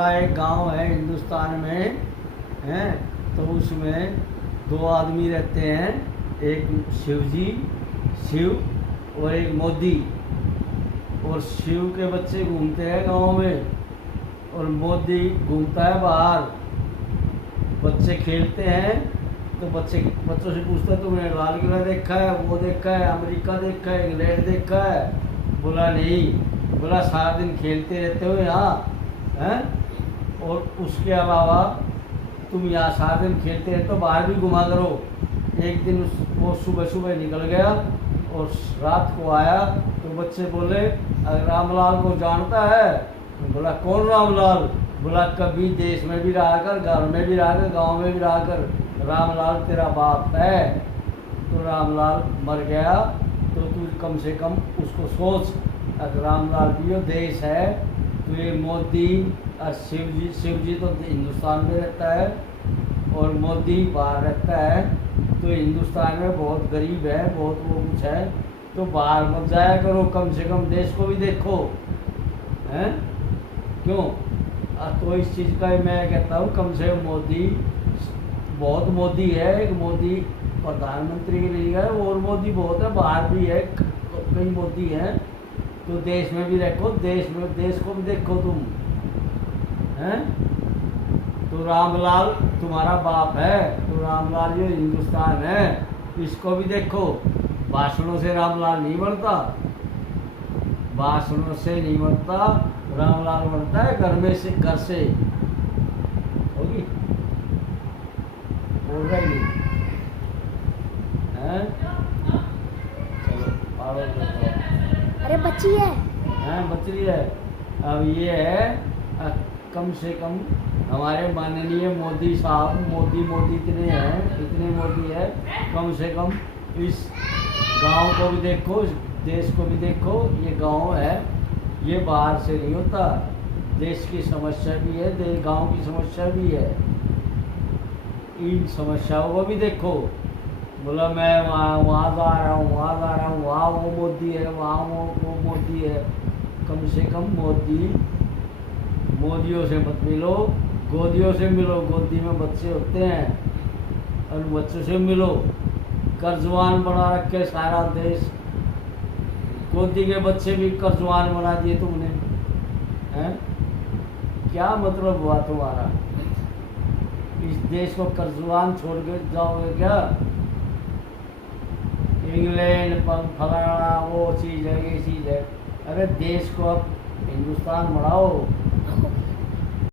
हमारा एक गांव है हिंदुस्तान में, हैं, तो उसमें दो आदमी रहते हैं, एक शिव और एक मोदी। और शिव के बच्चे घूमते हैं गांव में और मोदी घूमता है बाहर। बच्चे खेलते हैं तो बच्चों से पूछता है तुमने लाल किला देखा है, वो देखा है, अमेरिका देखा है, इंग्लैंड देखा है? बोला नहीं। बोला सारा दिन खेलते रहते हो यहाँ, हैं, और उसके अलावा तुम यहाँ सारा दिन खेलते रहते हो, बाहर भी घुमा करो। एक दिन वो सुबह सुबह निकल गया और रात को आया तो बच्चे बोले अगर रामलाल को जानता है? बोला कौन रामलाल? बोला कभी देश में भी रहा कर, घर में भी रहा कर, गाँव में भी रहा कर, रामलाल तेरा बाप है। तो रामलाल मर गया तो तू कम से कम उसको सोच, अगर रामलाल भी वो देश है तो ये मोदी और शिव जी तो हिंदुस्तान में रहता है और मोदी बाहर रहता है। तो हिंदुस्तान में बहुत गरीब है, बहुत वो कुछ है, तो बाहर मत जाया करो, कम से कम देश को भी देखो, हैं, क्यों? तो इस चीज़ का मैं कहता हूँ कम से कम मोदी, बहुत मोदी है, एक मोदी प्रधानमंत्री के लिए है और मोदी बहुत है, बाहर भी है, कई मोदी हैं। तो देश में भी रखो, देश को भी देखो तुम, हैं। तो रामलाल तुम्हारा बाप है, तो रामलाल ये हिंदुस्तान है, इसको भी देखो। भाषणों से रामलाल नहीं बनता, भाषणों से नहीं बनता, रामलाल बनता है घर से। होगी बोल रही है? चलो पारो देखो। अरे बच्ची है। हैं, बच्ची है। अब ये है कम से कम हमारे माननीय मोदी साहब, मोदी इतने मोदी है, कम से कम इस गांव को भी देखो, इस देश को भी देखो। ये गांव है, ये बाहर से नहीं होता, देश की समस्या भी है, गांव की समस्या भी है, इन समस्याओं को भी देखो। बोला मैं वहाँ जा रहा हूँ, वहाँ वो मोदी है, वहाँ वो मोदी है। कम से कम मोदियों से मत मिलो, गोदियों से मिलो। गोदी में बच्चे होते हैं और बच्चों से मिलो। कर्जवान बना रखे सारा देश, गोदी के बच्चे भी कर्जवान बना दिए तुमने, हैं? क्या मतलब हुआ तुम्हारा? इस देश को कर्जवान छोड़ के जाओगे क्या? इंग्लैंड फलाना वो चीज़ है, ये चीज़ है। अरे देश को अब हिंदुस्तान बढ़ाओ।